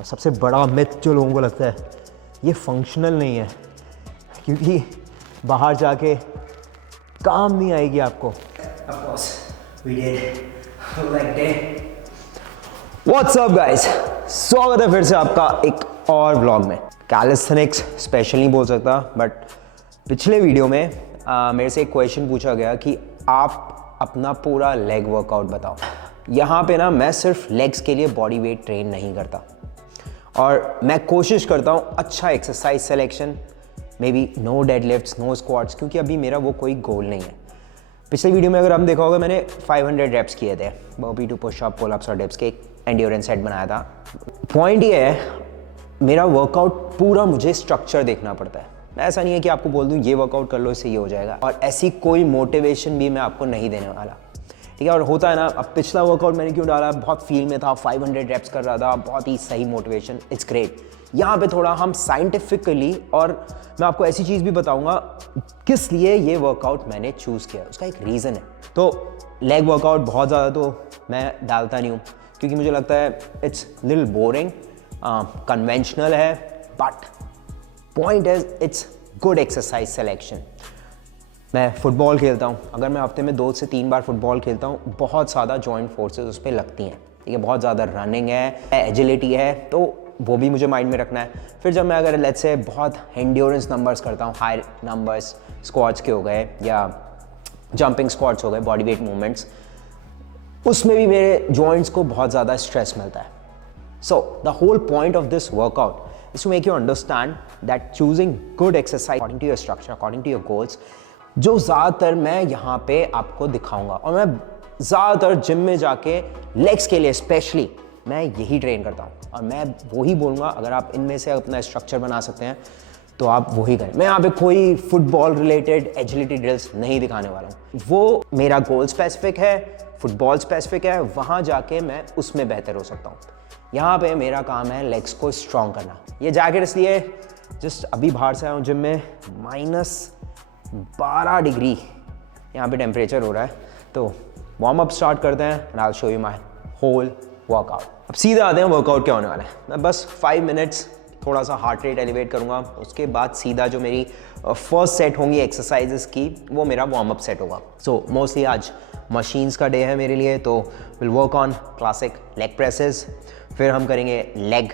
और सबसे बड़ा मिथ जो लोगों को लगता है, ये फंक्शनल नहीं है, क्योंकि बाहर जाके काम नहीं आएगी आपको। What's up guys? स्वागत है फिर से आपका एक और व्लॉग में। कैलिस्थेनिक्स स्पेशल नहीं बोल सकता, बट पिछले वीडियो में मेरे से एक क्वेश्चन पूछा गया कि आप अपना पूरा लेग वर्कआउट बताओ। यहाँ पे ना मैं सिर्फ लेग्स के लिए बॉडी वेट ट्रेन नहीं करता, और मैं कोशिश करता हूँ अच्छा exercise selection, maybe no deadlifts, no squats, क्योंकि अभी मेरा वो कोई गोल नहीं है। पिछले वीडियो में अगर हम देखा होगा, मैंने 500 रेप्स किए थे, burpee to pushup, pull ups और डिप्स के एक एंड्योरेंस सेट बनाया था। पॉइंट ये है, मेरा वर्कआउट पूरा मुझे स्ट्रक्चर देखना पड़ता है। ऐसा नहीं है कि आपको बोल दूं ये वर्कआउट कर लो इससे ये हो जाएगा, और ऐसी कोई मोटिवेशन भी मैं आपको नहीं देने वाला, ठीक है। और होता है ना, अब पिछला वर्कआउट मैंने क्यों डाला, बहुत फील में था, 500 रेप्स कर रहा था, बहुत ही सही मोटिवेशन, इट्स ग्रेट। यहाँ पे थोड़ा हम साइंटिफिकली, और मैं आपको ऐसी चीज़ भी बताऊंगा किस लिए ये वर्कआउट मैंने चूज़ किया, उसका एक रीज़न है। तो लेग वर्कआउट बहुत ज़्यादा तो मैं डालता नहीं हूँ, क्योंकि मुझे लगता है इट्स लिटिल बोरिंग, कन्वेंशनल है, but point is it's good exercise selection. मैं फुटबॉल खेलता हूँ, अगर मैं हफ्ते में 2 से 3 बार फुटबॉल खेलता हूँ, बहुत ज़्यादा जॉइंट फोर्सेस उस पर लगती हैं, ठीक है। बहुत ज़्यादा रनिंग है, एजिलिटी है, तो वो भी मुझे माइंड में रखना है। फिर जब मैं अगर लेट्स से बहुत एंड्योरेंस नंबर्स करता हूँ, हाई नंबर्स स्क्वाट्स के हो गए या जंपिंग स्क्वाट्स हो गए, बॉडी वेट मूवमेंट्स, उसमें भी मेरे जॉइंट्स को बहुत ज़्यादा स्ट्रेस मिलता है। So the whole point of this workout is to make you understand that choosing good exercise according to your structure, according to your goals, जो ज़्यादातर मैं यहाँ पे आपको दिखाऊंगा, और मैं ज़्यादातर जिम में जाके लेग्स के लिए स्पेशली मैं यही ट्रेन करता हूँ, और मैं वही बोलूँगा अगर आप इनमें से अपना स्ट्रक्चर बना सकते हैं तो आप वही करें। मैं यहाँ पे कोई फुटबॉल रिलेटेड एजिलिटी ड्रिल्स नहीं दिखाने वाला हूँ, वो मेरा गोल स्पेसिफिक है, फुटबॉल स्पेसिफिक है, वहाँ जाके मैं उसमें बेहतर हो सकता हूँ। यहाँ पे मेरा काम है लेग्स को स्ट्रॉन्ग करना। ये जैकेट इसलिए, जस्ट अभी बाहर से आया हूँ जिम में, -12 डिग्री यहाँ पे टेम्परेचर हो रहा है, तो वार्म अप स्टार्ट करते हैं and I will show you my whole workout. अब सीधे आते हैं वर्कआउट क्या होने वाला है। मैं बस 5 मिनट्स थोड़ा सा हार्ट रेट एलिवेट करूँगा, उसके बाद सीधा जो मेरी फर्स्ट सेट होंगी एक्सरसाइजेस की, वो मेरा वार्म अप सेट होगा। सो मोस्टली आज मशीन्स का डे है मेरे लिए, तो will work on classic leg presses, फिर हम करेंगे लेग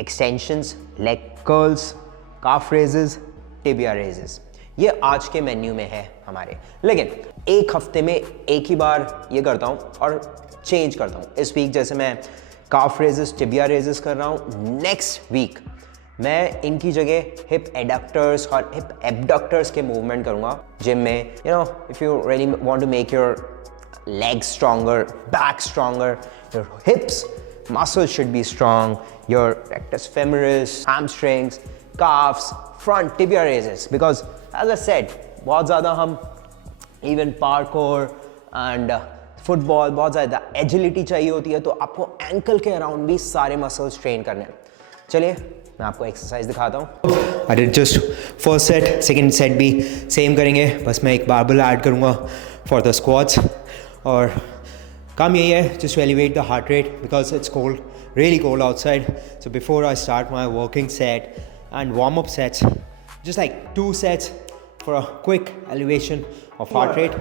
एक्सटेंशंस, लेग कर्ल्स, काफ रेजेस, टिबिया रेजेस। ये आज के मेन्यू में है हमारे, लेकिन एक हफ्ते में एक ही बार ये करता हूँ और चेंज करता हूँ। इस वीक जैसे मैं काफ रेजेस, टिबिया रेजेस कर रहा हूँ, नेक्स्ट वीक मैं इनकी जगह हिप एडक्टर्स और हिप एबडक्टर्स के मूवमेंट करूँगा जिम में। You know, if you really want to make your legs stronger, back stronger, your hips muscles should be strong, your rectus femoris, hamstrings, calves, front tibia raises, because as I said, बहुत ज़्यादा हम even parkour and football बहुत ज़्यादा agility चाहिए होती है, तो आपको एंकल के अराउंड भी सारे मसल्स ट्रेन करने हैं। चलिए मैं आपको एक्सरसाइज दिखाता हूँ। I did just first set, second set भी सेम करेंगे, बस मैं एक बारबल ऐड करूँगा फॉर द स्क्वाट्स, और काम यही है, just to elevate the heart rate because it's cold, really cold outside. So before I start my working set and warm up sets, just like 2 sets for a quick elevation of heart rate.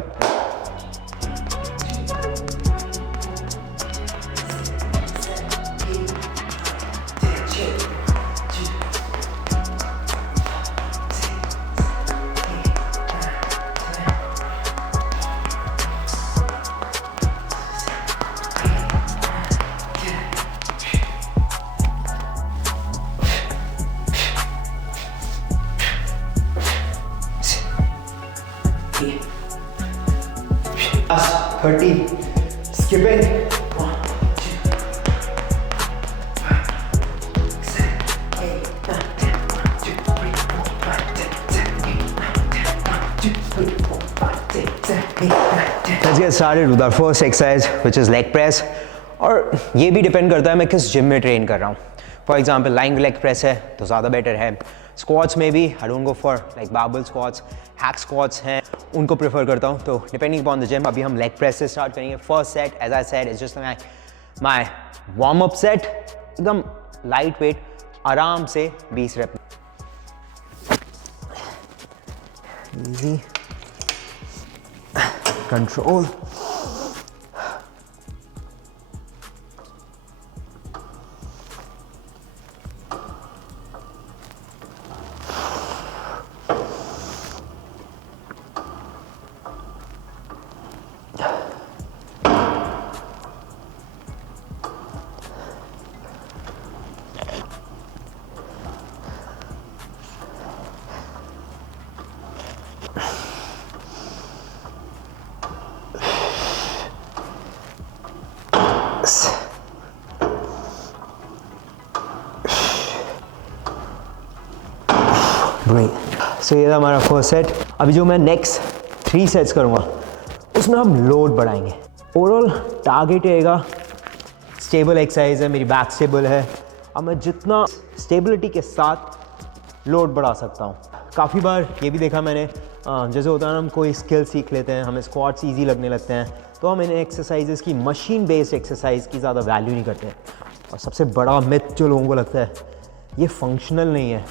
Last 30, skipping. 1, 2, 5, 6, 7, 8, 9, 10, 1, 2, 3, 4, 5, 6, 7, 8, 9, 10, 1, 2, 3, 4, 5, 6, 7, 8, 9, 10. Let's get started with our first exercise, which is leg press. और ये भी depend करता है मैं किस gym में train कर रहा हूँ। For example lying leg press है तो ज़्यादा बेटर है। स्क्वाट्स में भी I don't go for like barbell squats, hack squats हैं, उनको प्रेफर करता हूँ। तो डिपेंडिंग अपॉन द जिम। अभी हम लेग प्रेस से स्टार्ट करेंगे। First set as I said is just my warm up set, एकदम लाइट वेट आराम से 20 रेप। Easy control. सो ये था हमारा फर्स्ट सेट। अभी जो मैं नेक्स्ट 3 सेट्स करूँगा उसमें हम लोड बढ़ाएंगे। ओवरऑल टारगेट रहेगा, स्टेबल एक्सरसाइज है, मेरी बैक स्टेबल है, अब मैं जितना स्टेबिलिटी के साथ लोड बढ़ा सकता हूँ। काफ़ी बार ये भी देखा मैंने, जैसे होता है ना, हम कोई स्किल सीख लेते हैं, हमें स्क्वाट्स ईजी लगने लगते हैं, तो हम इन एक्सरसाइजेस की, मशीन बेस्ड एक्सरसाइज की ज़्यादा वैल्यू नहीं करते हैं। और सबसे बड़ा मिथ जो लोगों को लगता है, ये फंक्शनल नहीं है,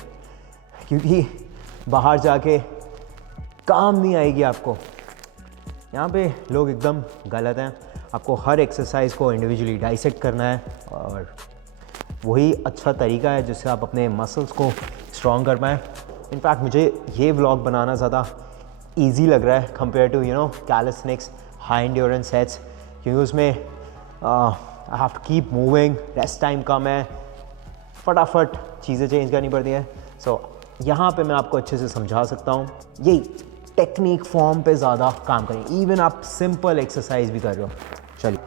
क्योंकि बाहर जाके काम नहीं आएगी आपको। यहाँ पे लोग एकदम गलत हैं। आपको हर एक्सरसाइज को इंडिविजुअली डाइसेक्ट करना है और वही अच्छा तरीका है जिससे आप अपने मसल्स को स्ट्रॉन्ग कर पाएँ। इनफैक्ट मुझे ये व्लॉग बनाना ज़्यादा इजी लग रहा है compare to calisthenics high endurance sets, क्योंकि उसमें I have to keep moving, rest time कम है, फटाफट चीज़ें चेंज करनी पड़ती हैं। सो यहाँ पे मैं आपको अच्छे से समझा सकता हूँ। यही टेक्निक फॉर्म पे ज़्यादा काम करें, इवन आप सिंपल एक्सरसाइज भी कर रहे हो। चलिए,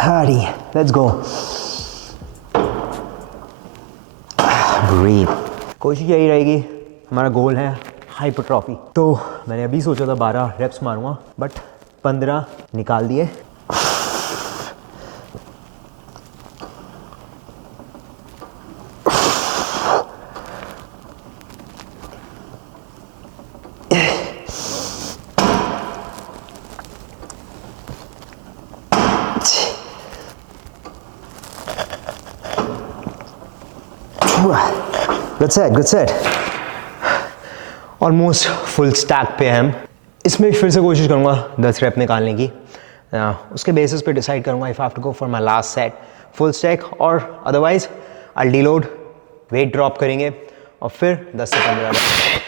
Hardy, let's go. Breathe. कोशिश यही रहेगी, हमारा गोल है हाइपरट्रॉफी। तो मैंने अभी सोचा था 12 रेप्स मारूंगा, बट 15 निकाल दिए। Good set, good set. Almost full stack पे हम। इसमें फिर से कोशिश करूँगा 10 रेप निकालने की। उसके बेसिस पे डिसाइड करूँगा if I have to go for my last set full stack, और otherwise I deload, weight drop करेंगे और फिर 10 से 15 rep.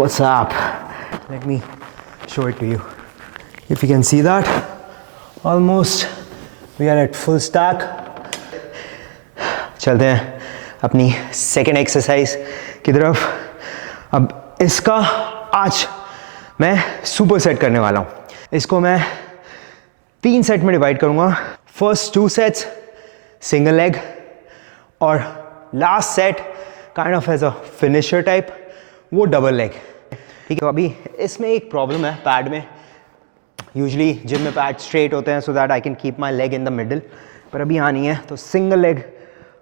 What's up? Let me show it to you. If you can see that, almost we are at full stack. चलते हैं अपनी second exercise की तरफ। अब इसका आज मैं सुपर सेट करने वाला हूँ। इसको मैं 3 सेट में डिवाइड करूँगा। फर्स्ट 2 सेट्स सिंगल लेग, और last set kind of as a finisher type, वो डबल लेग। ठीक है, अभी इसमें एक प्रॉब्लम है पैड में। यूजुअली जिम में पैड स्ट्रेट होते हैं so that I can keep my leg in the middle, पर अभी यहाँ नहीं है, तो सिंगल लेग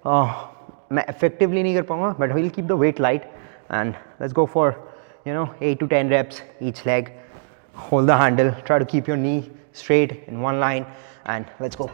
मैं इफेक्टिवली नहीं कर पाऊँगा, but will keep the weight light and let's go for 8 to 10 reps each leg. Hold the handle, try to keep your knee straight in one line, and let's go.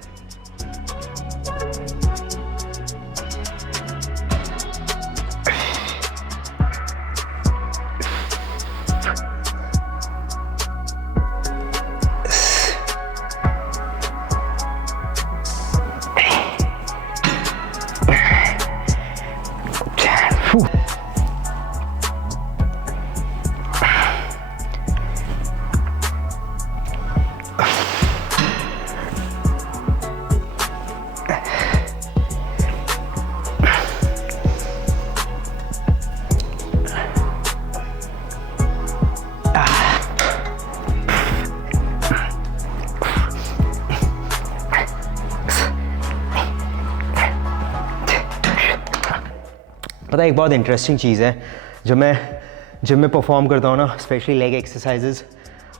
पता है एक बहुत interesting चीज़ है, जब मैं जिम में perform करता हूँ ना, specially leg exercises,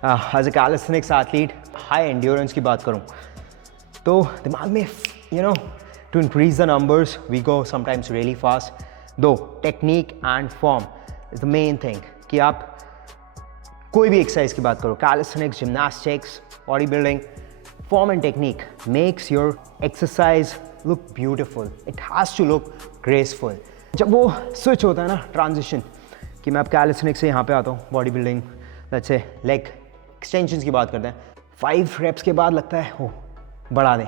as a calisthenics athlete, high endurance की बात करूँ तो दिमाग में to increase the numbers we go sometimes really fast, दो technique and form is the main thing. कि आप कोई भी एक्सरसाइज की बात करो, calisthenics, gymnastics, body building, form and technique makes your exercise look beautiful, it has to look graceful. जब वो स्विच होता है ना, ट्रांजिशन, कि मैं अब कैलिस्थेनिक्स से यहाँ पे आता हूँ, body building, let's say leg extensions की बात करते हैं, 5 reps के बाद लगता है हो बढ़ा दें,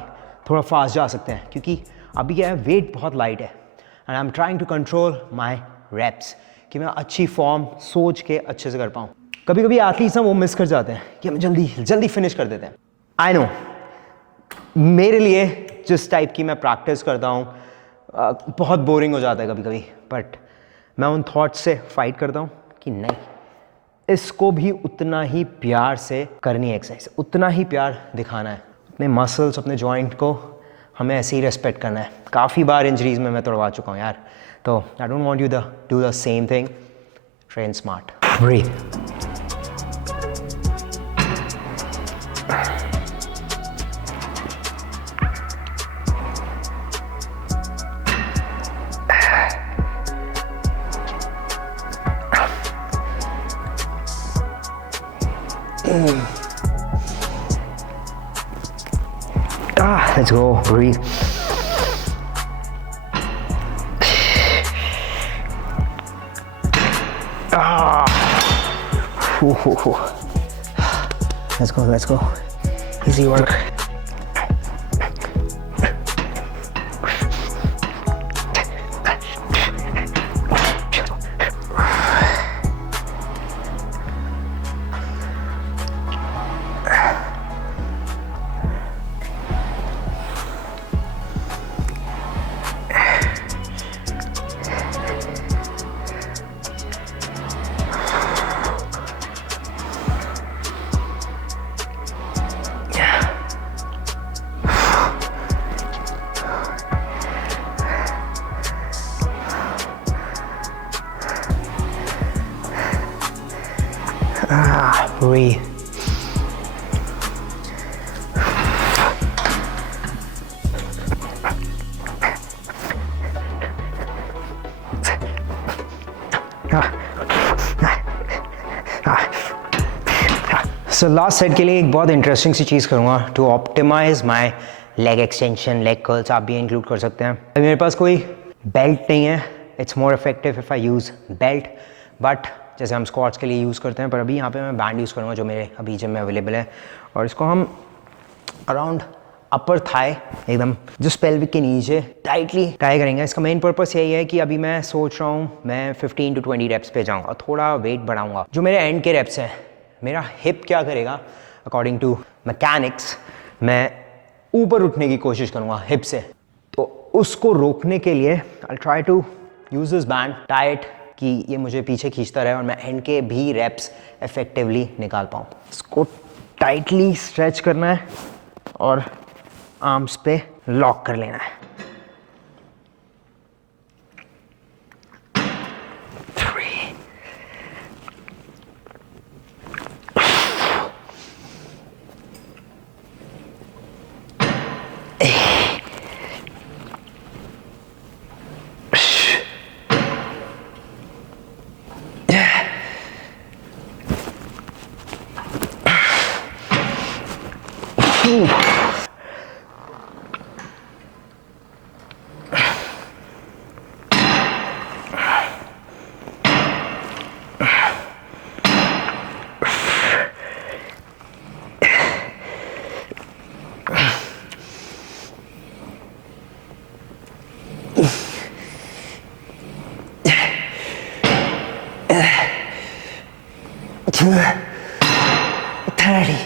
थोड़ा फास्ट जा सकते हैं, क्योंकि अभी क्या है, वेट बहुत लाइट है and I am trying to control my reps कि मैं अच्छी फॉर्म सोच के अच्छे से कर पाऊँ। कभी कभी एथलीट्स ना वो मिस कर जाते हैं कि हम जल्दी जल्दी फिनिश कर देते हैं। आई नो मेरे लिए जिस टाइप की मैं प्रैक्टिस करता हूँ बहुत बोरिंग हो जाता है कभी कभी, बट मैं उन थॉट्स से फाइट करता हूँ कि नहीं, इसको भी उतना ही प्यार से करनी है एक्सरसाइज, उतना ही प्यार दिखाना है अपने मसल्स, अपने जॉइंट को हमें ऐसे ही रेस्पेक्ट करना है। काफ़ी बार इंजरीज में मैं तोड़वा चुका हूँ यार, तो I don't want you do the same thing. Train smart, breathe. Let's go, breathe. Let's go. Easy work. Breathe. So last set के लिए एक बहुत इंटरेस्टिंग सी चीज़ करूँगा to optimise my leg extension, leg curls आप भी इंक्लूड कर सकते हैं। मेरे पास कोई बेल्ट नहीं है, it's more effective if I use belt, but जैसे हम स्क्वाट्स के लिए यूज़ करते हैं, पर अभी यहाँ पे मैं बैंड यूज़ करूँगा जो मेरे अभी जिम में अवेलेबल है, और इसको हम अराउंड अपर थाई एकदम जो पेल्विक के नीचे टाइटली टाई करेंगे। इसका मेन पर्पस यही है कि अभी मैं सोच रहा हूँ मैं 15 to 20 reps पे जाऊँगा, थोड़ा वेट बढ़ाऊँगा। जो मेरे एंड के reps हैं, मेरा हिप क्या करेगा, अकॉर्डिंग टू मैकेनिक्स मैं ऊपर उठने की कोशिश करूँगा हिप से, तो उसको रोकने के लिए I try to use this band tight कि ये मुझे पीछे खींचता रहे और मैं एंड के भी reps इफेक्टिवली निकाल पाऊँ। इसको टाइटली स्ट्रेच करना है और आर्म्स पे लॉक कर लेना है। 3 30.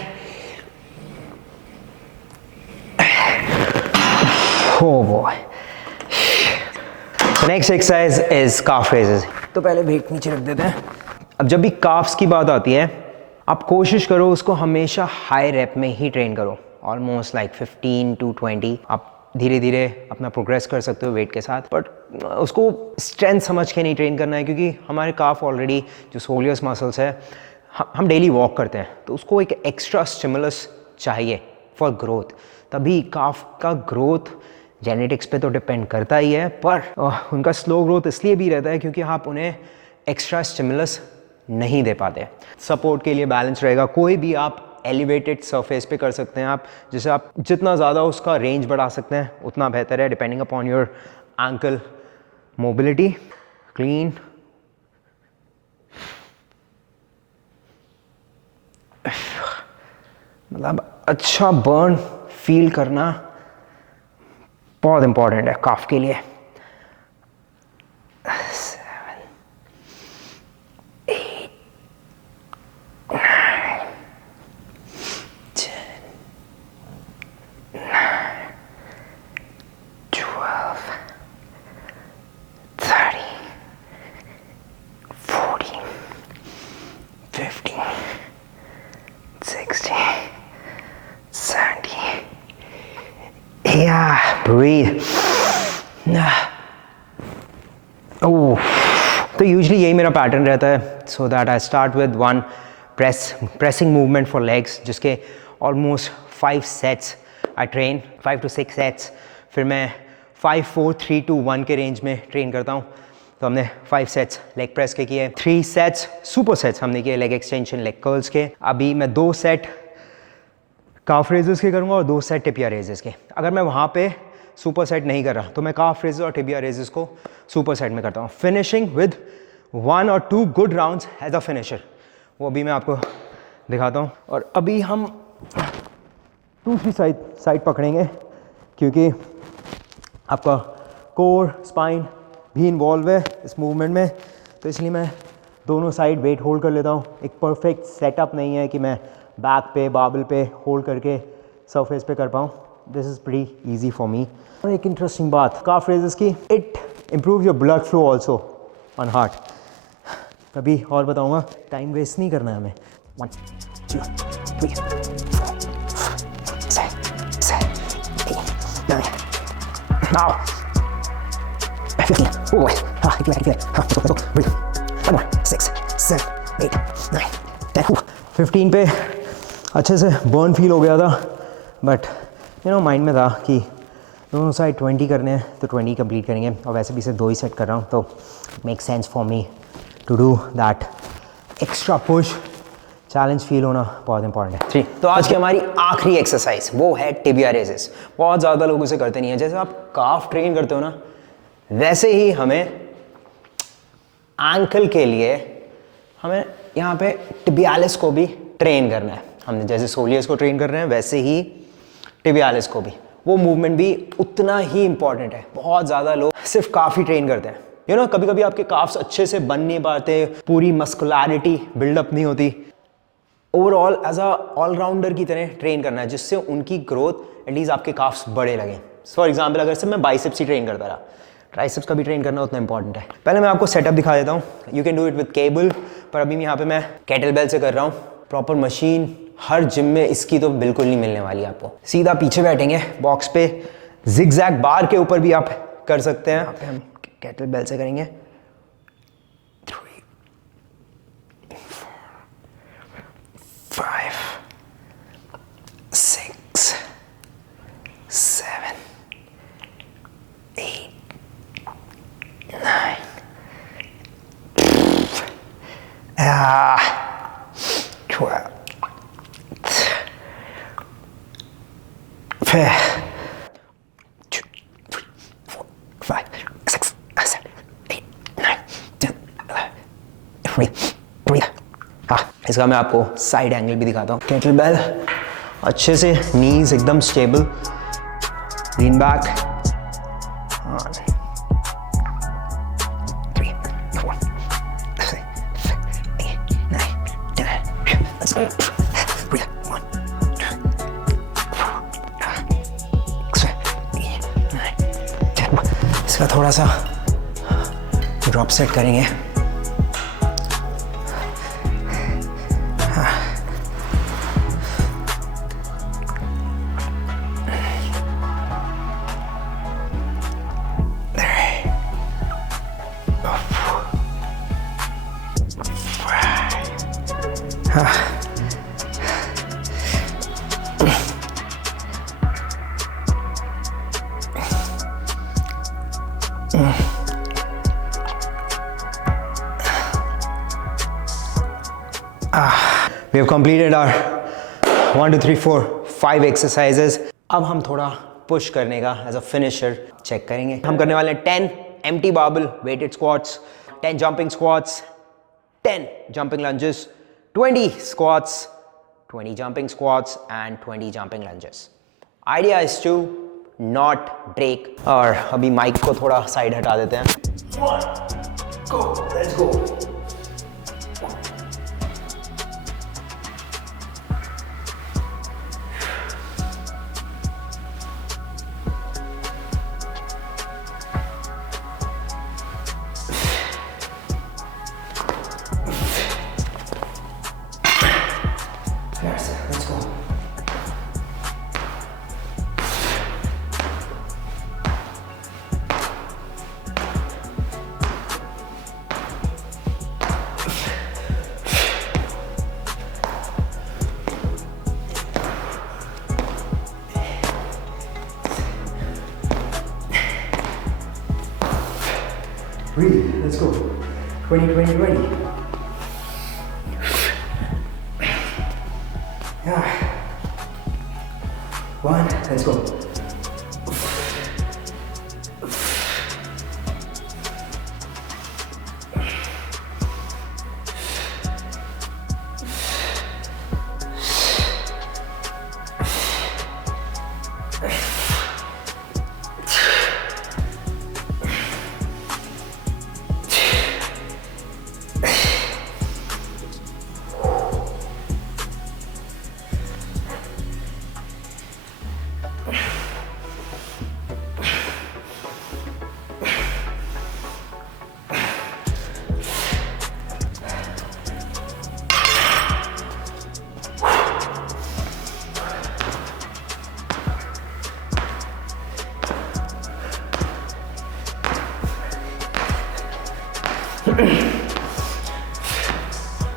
Oh boy. The next exercise is calf raises. तो पहले वेट नीचे रख देते हैं। अब जब भी काफ्स की बात आती है, आप कोशिश करो उसको हमेशा हाई रेप में ही ट्रेन करो, ऑलमोस्ट लाइक 15 to 20 आप धीरे धीरे अपना प्रोग्रेस कर सकते हो वेट के साथ, बट उसको स्ट्रेंथ समझ के नहीं ट्रेन करना है, क्योंकि हमारे काफ ऑलरेडी जो सोलियस मसल्स है, हम डेली वॉक करते हैं, तो उसको एक एक्स्ट्रा स्टिमुलस चाहिए फॉर ग्रोथ। तभी काफ का ग्रोथ जेनेटिक्स पे तो डिपेंड करता ही है, पर उनका स्लो ग्रोथ इसलिए भी रहता है क्योंकि आप उन्हें एक्स्ट्रा स्टिमुलस नहीं दे पाते। सपोर्ट के लिए बैलेंस रहेगा, कोई भी आप एलिवेटेड सरफेस पे कर सकते हैं आप, जिससे आप जितना ज़्यादा उसका रेंज बढ़ा सकते हैं उतना बेहतर है, depending upon your ankle mobility. Clean, मतलब अच्छा बर्न फील करना बहुत इंपॉर्टेंट है काफ के लिए। 60, 70. Yeah, breathe. Oh, तो यूजली यही मेरा पैटर्न रहता है, so that I start with one pressing movement for legs, जिसके almost 5 sets I train, 5 to 6 sets. फिर मैं 5, 4, 3, 2, 1 के रेंज में ट्रेन करता हूँ। तो हमने 5 सेट्स लेग प्रेस के किए, 3 सेट्स सुपर सेट्स हमने किए लेग एक्सटेंशन, लेग कर्ल्स के। अभी मैं 2 सेट काफ रेजेस के करूँगा और 2 सेट टिबिया रेजेस के। अगर मैं वहाँ पे सुपर सेट नहीं कर रहा तो मैं काफ रेजेस और टिबिया रेजेस को सुपर सेट में करता हूँ, finishing with 1 or 2 good rounds as a finisher. वो अभी मैं आपको दिखाता हूँ। और अभी हम दूसरी साइड पकड़ेंगे, क्योंकि आपका कोर स्पाइन भी इन्वॉल्व है इस मूवमेंट में, तो इसलिए मैं दोनों साइड वेट होल्ड कर लेता हूँ। एक परफेक्ट सेटअप नहीं है कि मैं बैक पे बार्बल पे होल्ड करके सरफेस पे कर पाऊँ। This is pretty easy for me. और एक इंटरेस्टिंग बात काफ रेजेस की, it improve your blood flow also on heart. कभी और बताऊँगा, टाइम वेस्ट नहीं करना है हमें। 1, 2, 3, 4, 5, 6, 7, 8, 9, now 15. Oh boy. I can feel it. Let's go. Breathe. 1 more. 6, 7, 8, 9, 10. 15 पे अच्छे से बर्न फील हो गया था, बट माइंड में था कि दोनों साइड 20 करने हैं तो 20 कंप्लीट करेंगे, और वैसे भी सिर्फ 2 ही सेट कर रहा हूँ, तो make sense for me to do that extra push. Challenge feel होना बहुत इंपॉर्टेंट है। जी, तो आज की हमारी आखिरी एक्सरसाइज वो है टिबिया रेजेस। बहुत ज़्यादा लोग उसे करते नहीं है। जैसे आप काफ ट्रेन करते हो ना, वैसे ही हमें एंकल के लिए हमें यहाँ पे टिबियालिस को भी ट्रेन करना है। हमने जैसे सोलियस को ट्रेन कर रहे हैं, वैसे ही टिबियालिस को भी। वो मूवमेंट भी उतना ही इंपॉर्टेंट है। बहुत ज़्यादा लोग सिर्फ काफ ही ट्रेन करते हैं। कभी कभी आपके काफ्स अच्छे से बन नहीं पाते, पूरी मस्कुलैरिटी बिल्डअप नहीं होती। ओवरऑल एज अ ऑलराउंडर की तरह ट्रेन करना है, जिससे उनकी ग्रोथ एटलीस्ट आपके काफ्स बड़े लगें। फॉर एग्जाम्पल, अगर सिर्फ मैं बाइसेप्स ही ट्रेन करता रहा, ट्राइसेप्स का भी ट्रेन करना उतना इंपॉर्टेंट है। पहले मैं आपको सेटअप दिखा देता हूँ। You can do it with cable, पर अभी यहाँ पे मैं केटल बेल से कर रहा हूँ। प्रॉपर मशीन हर जिम में इसकी तो बिल्कुल नहीं मिलने वाली आपको। सीधा पीछे बैठेंगे बॉक्स पे, जिगजैग बार के ऊपर भी आप कर सकते हैं। यहाँ पे हम केटल बेल से करेंगे। 3, 4, 5, 6, 7, 8, 9, 12, 2, 3, 4, 5, 6, 7, 8, 9, 10, 11. Breathe. हाँ, इसका मैं आपको साइड एंगल भी दिखाता हूँ। केटल बेल अच्छे से, नीज एकदम stable, lean back. 1, 3, 4, 5, 6, 8, 9, 10. Let's go. Breathe. 1, 2, 4, 5, 6, 8, 9, 10. इसका थोड़ा सा ड्रॉप सेट करेंगे। We have completed our 1 2 3 4 5 exercises. अब हम थोड़ा पुश करने का एज अ फिनिशर चेक करेंगे. हम करने वाले हैं 10 empty barbell weighted squats, 10 jumping squats, 10 jumping lunges, 20 squats, 20 jumping squats and 20 jumping lunges. Idea is to not break. और अभी माइक को थोड़ा साइड हटा देते हैं. 1 go, let's go. Let's go. Breathe. Let's go. 20, 20, 20. Yeah. 1, let's go.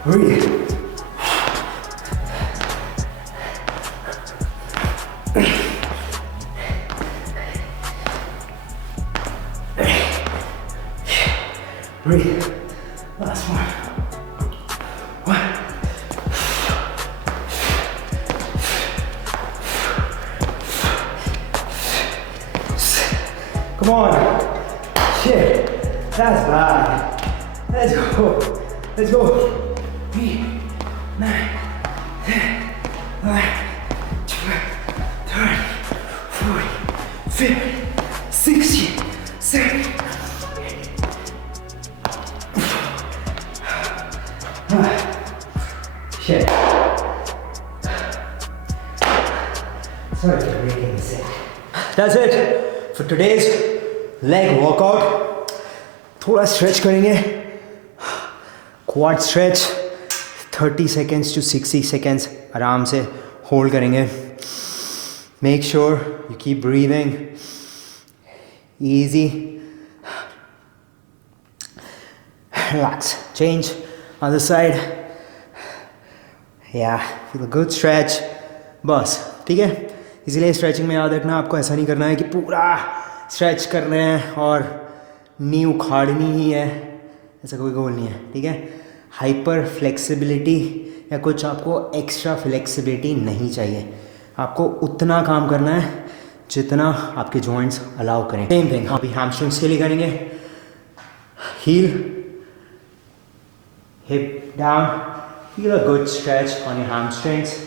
Breathe. Breathe. Last one. 1. Come on. Shit. That's bad. Let's go. Let's go. 8, 9, 10, 11, 12, 13, 14, 15, 16, 17. Shit. Sorry for breaking the set. That's it for today's leg workout. थोड़ा stretch करेंगे. Quad stretch. 30 seconds to 60 seconds आराम से hold करेंगे. Make sure you keep breathing easy. Relax. Change other side. Yeah, feel a good stretch. बस ठीक है. इसीलिए stretching में याद रखना आपको ऐसा नहीं करना है कि पूरा स्ट्रेच कर रहे हैं और नी उखाड़नी ही है, ऐसा कोई गोल नहीं है. ठीक है. हाइपर फ्लेक्सिबिलिटी या कुछ आपको एक्स्ट्रा फ्लेक्सिबिलिटी नहीं चाहिए. आपको उतना काम करना है जितना आपके जॉइंट्स अलाउ करें. सेम थिंग अभी हैमस्ट्रिंग्स के लिए करेंगे. Heel, hip down, feel a good stretch on your hamstrings.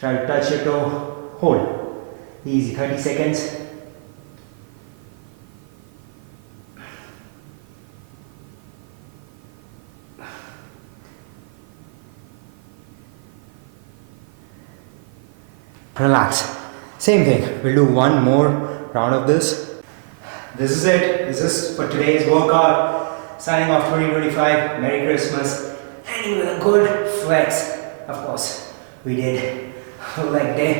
Try to touch your toe, hold. Easy, 30 seconds. Relax. Same thing. We'll do one more round of this. This is it. This is for today's workout. Signing off 2025. Merry Christmas. Ending with a good flex. Of course, we did leg day.